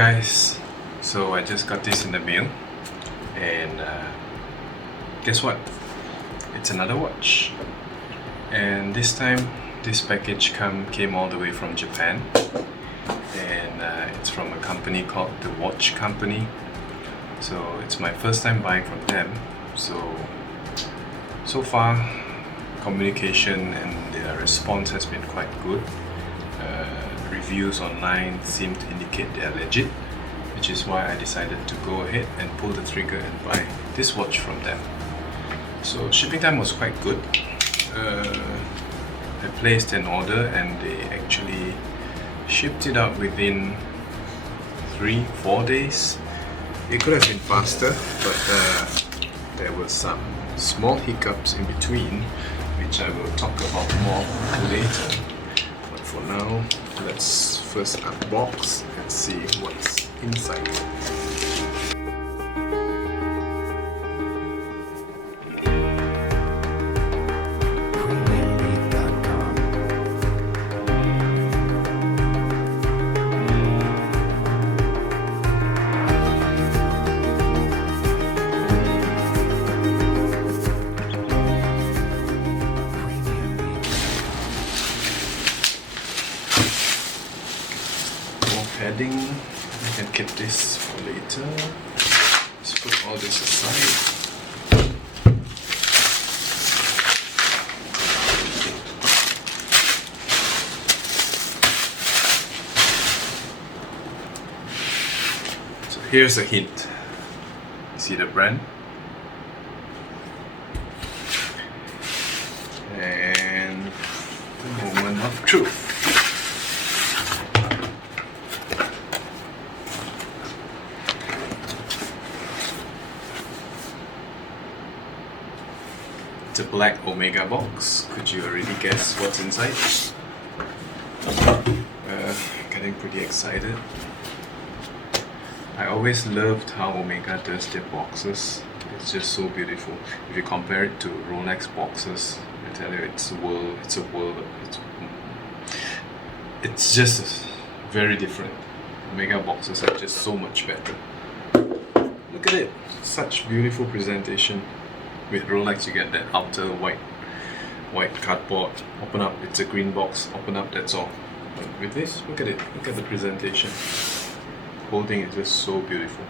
guys, so I just got this in the mail, and guess what? It's another watch, and this time this package came all the way from Japan, and it's from a company called the Watch Company. So it's my first time buying from them. So far, communication and their response has been quite good. Reviews online seem to indicate they are legit, which is why I decided to go ahead and pull the trigger and buy this watch from them. So shipping time was quite good. I placed an order and they actually shipped it out within 3-4 days. It could have been faster, but there were some small hiccups in between, which I will talk about more later. But for now, let's first unbox and see what's inside. Padding, I can keep this for later. Let's put all this aside. So here's a hint. See the brand? And the moment of truth. It's a black Omega box. Could you already guess what's inside? Getting pretty excited. I always loved how Omega does their boxes. It's just so beautiful. If you compare it to Rolex boxes, I tell you, it's a world. It's just very different. Omega boxes are just so much better. Look at it, such beautiful presentation. With Rolex you get that outer white cardboard. Open up, it's a green box. Open up, that's all. But with this, look at it. Look at the presentation. Whole thing is just so beautiful.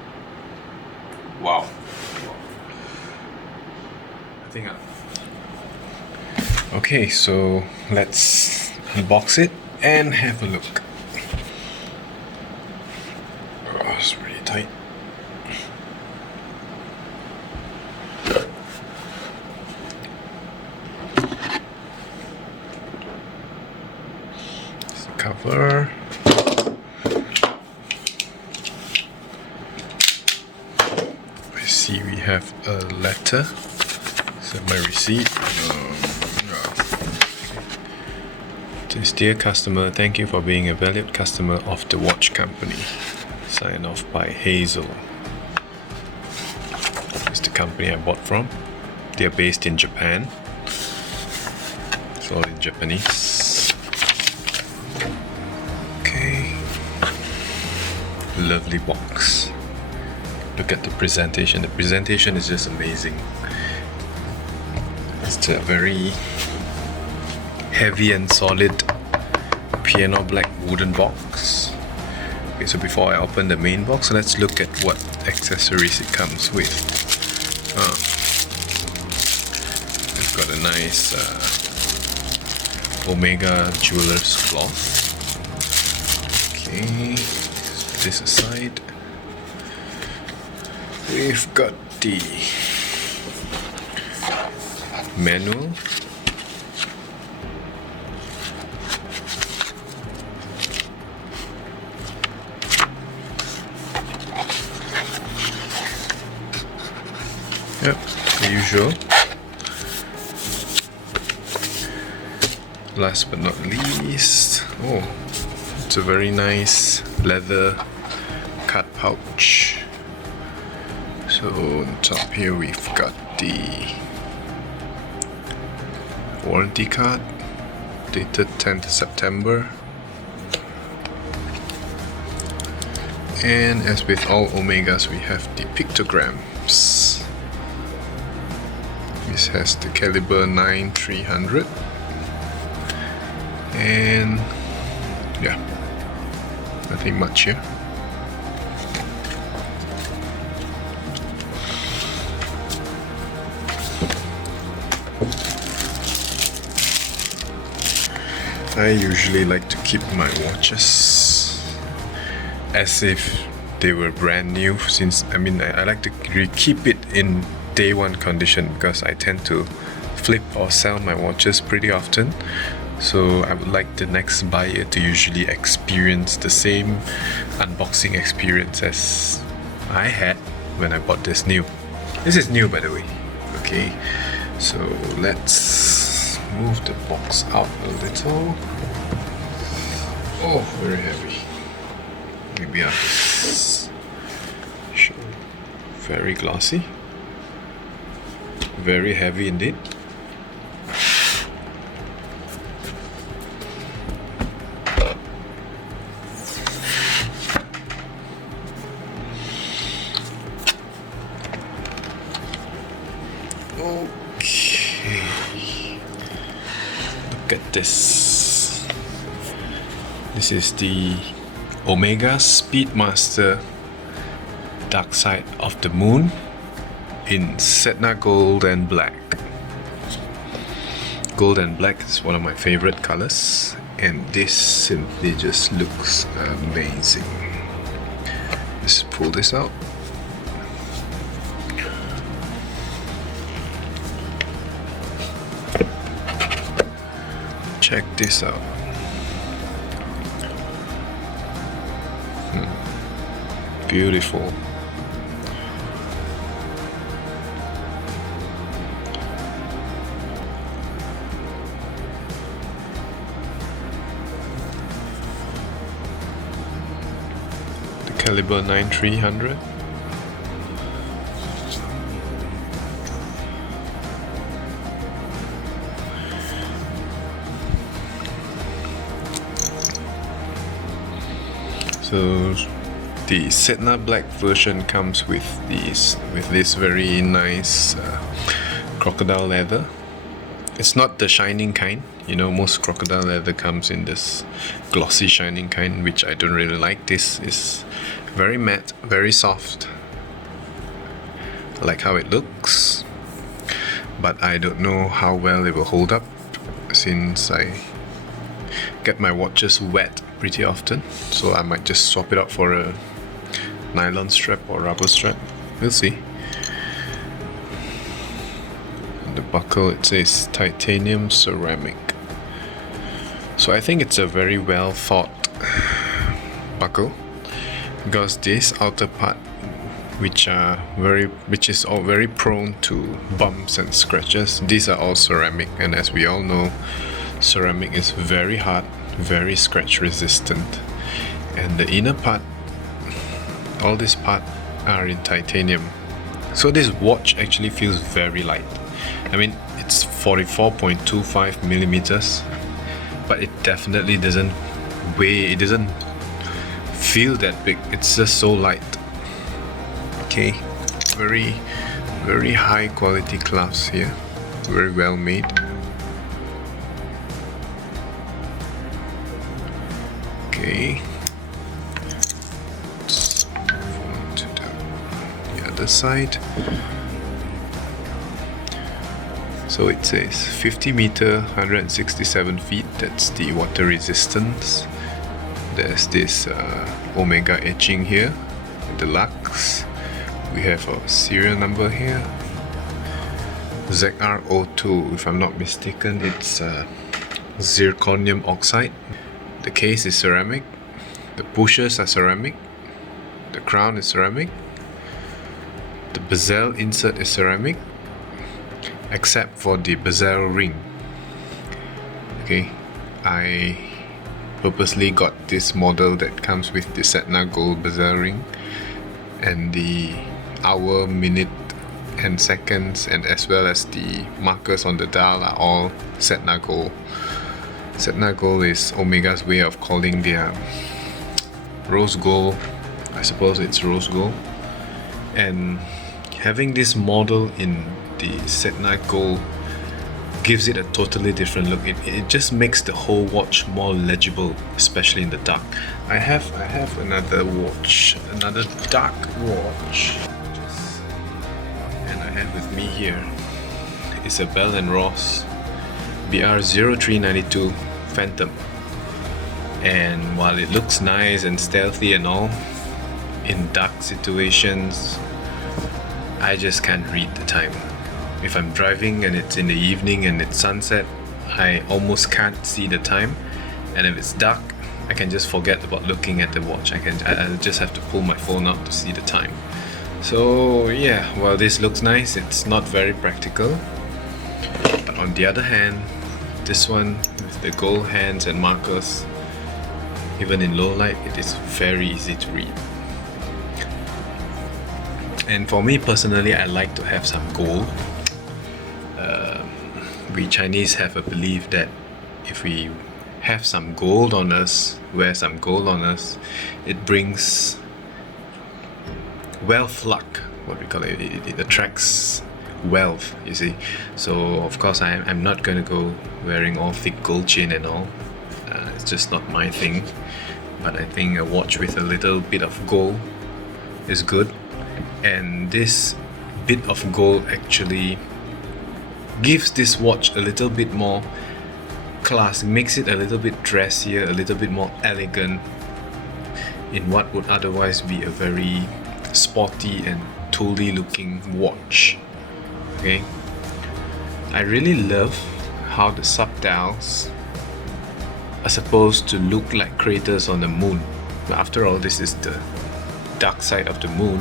Wow. I think okay, so let's unbox it and have a look. Oh, it's really tight. Cover. I see we have a letter. So my receipt. It says, "Dear customer, thank you for being a valued customer of the Watch Company." Signed off by Hazel. It's the company I bought from. They are based in Japan. It's all in Japanese. Lovely box. Look at the presentation. The presentation is just amazing. It's a very heavy and solid piano black wooden box. Okay, so before I open the main box, let's look at what accessories it comes with. It's got a nice Omega Jewelers cloth. Okay. This aside, we've got the manual, yep, the usual. Last but not least, oh, it's a very nice leather card pouch. So on top here we've got the warranty card dated 10th September And as with all Omegas, we have the pictograms. This has the caliber 9-300, and yeah, nothing much here. I usually like to keep my watches as if they were brand new, since I like to keep it in day one condition, because I tend to flip or sell my watches pretty often. So I would like the next buyer to usually experience the same unboxing experience as I had when I bought this new. This is new, by the way. Okay, so let's move the box out a little. Oh, very heavy. Maybe I'll just show. Very glossy. Very heavy indeed. Okay. Look at this. This is the Omega Speedmaster Dark Side of the Moon in Sedna Gold and Black. Gold and black is one of my favorite colors, and this simply just looks amazing. Let's pull this out. Check this out. Beautiful. The caliber 9-300. So the Sedna Black version comes with this very nice crocodile leather. It's not the shining kind. You know, most crocodile leather comes in this glossy shining kind, which I don't really like. This is very matte, very soft. I like how it looks, but I don't know how well it will hold up, since I get my watches wet pretty often. So I might just swap it out for a nylon strap or rubber strap. We'll see. On the buckle it says titanium ceramic. So I think it's a very well thought buckle, because this outer part, which is all very prone to bumps and scratches, these are all ceramic, and as we all know, ceramic is very hard, very scratch resistant. And the inner part, all this part are in titanium. So this watch actually feels very light. I mean, it's 44.25 millimeters, but it definitely doesn't weigh, it doesn't feel that big. It's just so light. Okay, very, very high quality clasps here, very well made. Okay, let's move on to the other side. So it says 50 meter, 167 feet, that's the water resistance. There's this Omega etching here, Deluxe. We have a serial number here, ZR02, if I'm not mistaken. It's zirconium oxide. The case is ceramic, the pushers are ceramic, the crown is ceramic, the bezel insert is ceramic, except for the bezel ring. Okay, I purposely got this model that comes with the Sedna Gold bezel ring, and the hour, minute and seconds, and as well as the markers on the dial are all Sedna Gold. Sedna Gold is Omega's way of calling their rose gold I suppose it's rose gold. And having this model in the Sedna gold gives it a totally different look. It just makes the whole watch more legible, especially in the dark. I have another watch, another dark watch, and I have with me here is a Bell & Ross BR0392 Phantom. And while it looks nice and stealthy and all, in dark situations, I just can't read the time. If I'm driving and it's in the evening and it's sunset, I almost can't see the time. And if it's dark, I can just forget about looking at the watch. I just have to pull my phone out to see the time. So yeah, while this looks nice, it's not very practical. But on the other hand, this one with the gold hands and markers, even in low light, it is very easy to read. And for me personally, I like to have some gold. We Chinese have a belief that if we have some gold on us, wear some gold on us, it brings wealth luck, what we call it. It attracts wealth, you see. So of course I'm not gonna go wearing all thick gold chain and all. It's just not my thing. But I think a watch with a little bit of gold is good. And this bit of gold actually gives this watch a little bit more class, makes it a little bit dressier, a little bit more elegant in what would otherwise be a very sporty and tooly looking watch. Okay, I really love how the subdials are supposed to look like craters on the moon. But after all, this is the dark side of the moon.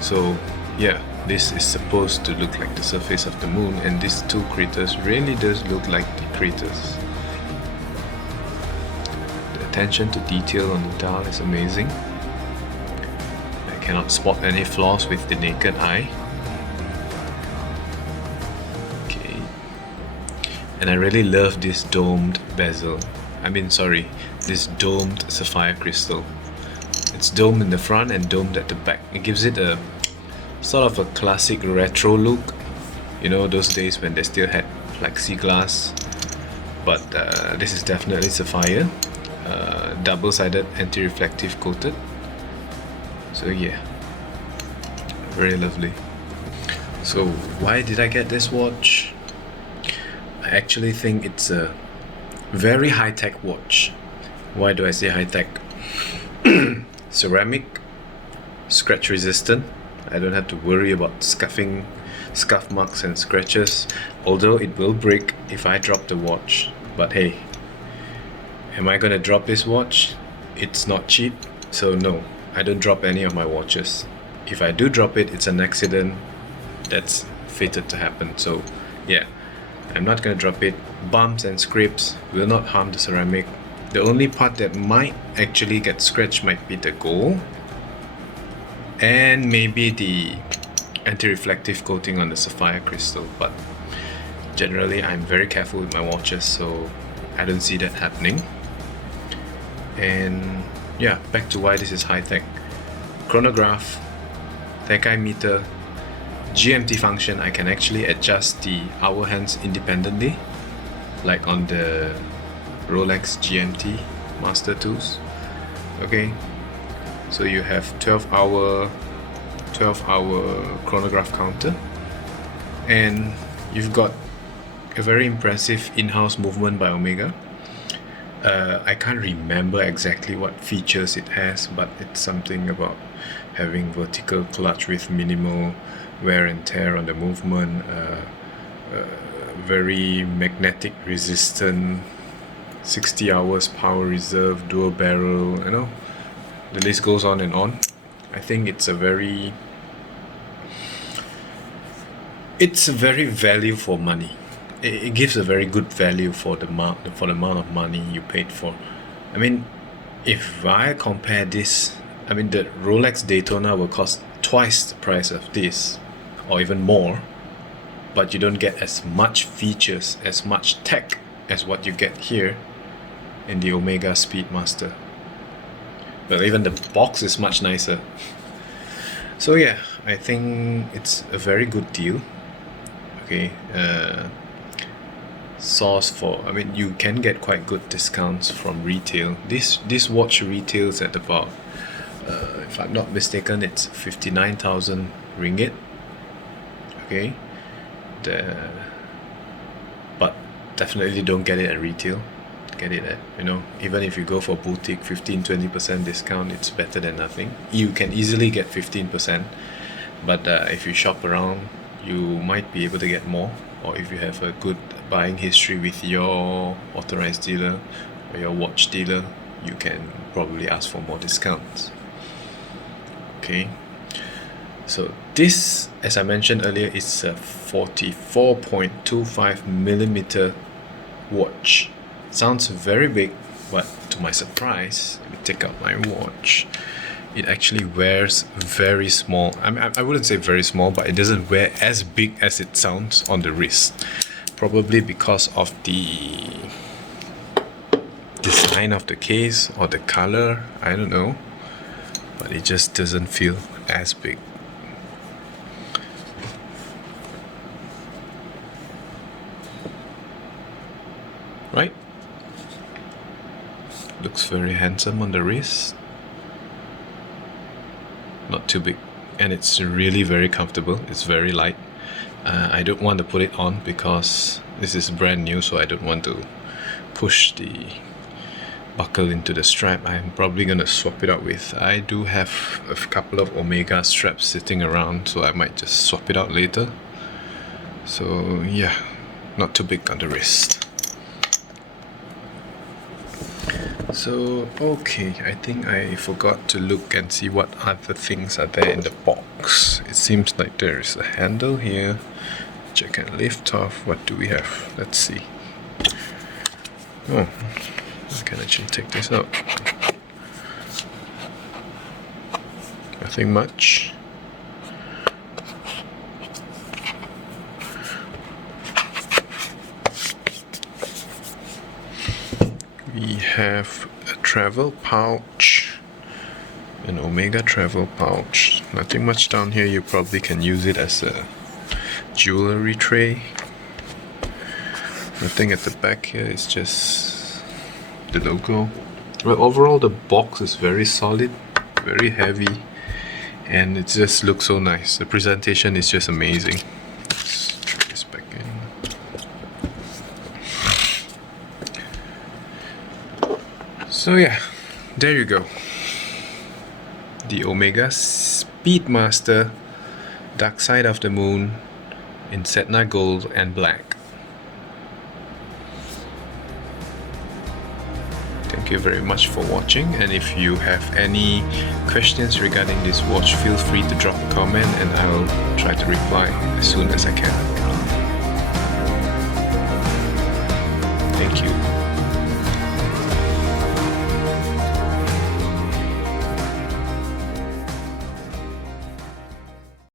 So yeah, this is supposed to look like the surface of the moon, and these two craters really does look like the craters. The attention to detail on the dial is amazing. I cannot spot any flaws with the naked eye. Okay. And I really love this domed bezel. This domed sapphire crystal. It's domed in the front and domed at the back. It gives it a sort of a classic retro look. You know, those days when they still had plexiglass. But this is definitely sapphire. Double-sided anti-reflective coated. So yeah, very lovely. So why did I get this watch? I actually think it's a very high-tech watch. Why do I say high-tech? Ceramic, scratch resistant. I don't have to worry about scuff marks and scratches, although it will break if I drop the watch. But hey, am I gonna drop this watch? It's not cheap, so no, I don't drop any of my watches. If I do drop it, it's an accident that's fated to happen. So yeah, I'm not gonna drop it. Bumps and scrapes will not harm the ceramic. The only part that might actually get scratched might be the gold and maybe the anti-reflective coating on the sapphire crystal, but generally I'm very careful with my watches, so I don't see that happening. And yeah, back to why this is high-tech. Chronograph, Tecai meter, GMT function. I can actually adjust the hour hands independently, like on the Rolex GMT Master Tools. Okay, so you have 12-hour chronograph counter, and you've got a very impressive in-house movement by Omega. I can't remember exactly what features it has, but it's something about having vertical clutch with minimal wear and tear on the movement, very magnetic resistant, 60 hours power reserve, dual barrel, you know, the list goes on and on. I think it's a very value for money. It gives a very good value for the amount of money you paid for. I mean, if I compare this, I mean, the Rolex Daytona will cost twice the price of this, or even more, but you don't get as much features, as much tech as what you get here in the Omega Speedmaster. Well, even the box is much nicer. So yeah, I think it's a very good deal. Okay, source for, I mean, you can get quite good discounts from retail. This watch retails at about, if I'm not mistaken, it's 59,000 ringgit. Okay, but definitely don't get it at retail. Get it at, even if you go for boutique, 15-20% discount, it's better than nothing. You can easily get 15%, but if you shop around, you might be able to get more. Or if you have a good buying history with your authorized dealer or your watch dealer, you can probably ask for more discounts. Okay, so this, as I mentioned earlier, is a 44.25 millimeter watch. Sounds very big, but to my surprise, let me take out my watch. It actually wears very small. I mean, I wouldn't say very small, but it doesn't wear as big as it sounds on the wrist. Probably because of the design of the case or the color, I don't know. But it just doesn't feel as big. Right? Looks very handsome on the wrist. Not too big, and it's really very comfortable. It's very light. I don't want to put it on because this is brand new, so I don't want to push the buckle into the strap. I'm probably gonna swap it out with, I do have a couple of Omega straps sitting around, so I might just swap it out later. So yeah, not too big on the wrist. So okay, I think I forgot to look and see what other things are there in the box. It seems like there is a handle here which I can lift off. What do we have? Let's see. Oh, I can actually take this out. Nothing much. We have a travel pouch, an Omega travel pouch. Nothing much down here. You probably can use it as a jewelry tray. Nothing at the back here. It's just the logo. Well, overall the box is very solid, very heavy, and it just looks so nice. The presentation is just amazing. Let's try this back in. So yeah, there you go. The Omega Speedmaster Dark Side of the Moon in Setna Gold and Black. Thank you very much for watching, and if you have any questions regarding this watch, feel free to drop a comment and I will try to reply as soon as I can.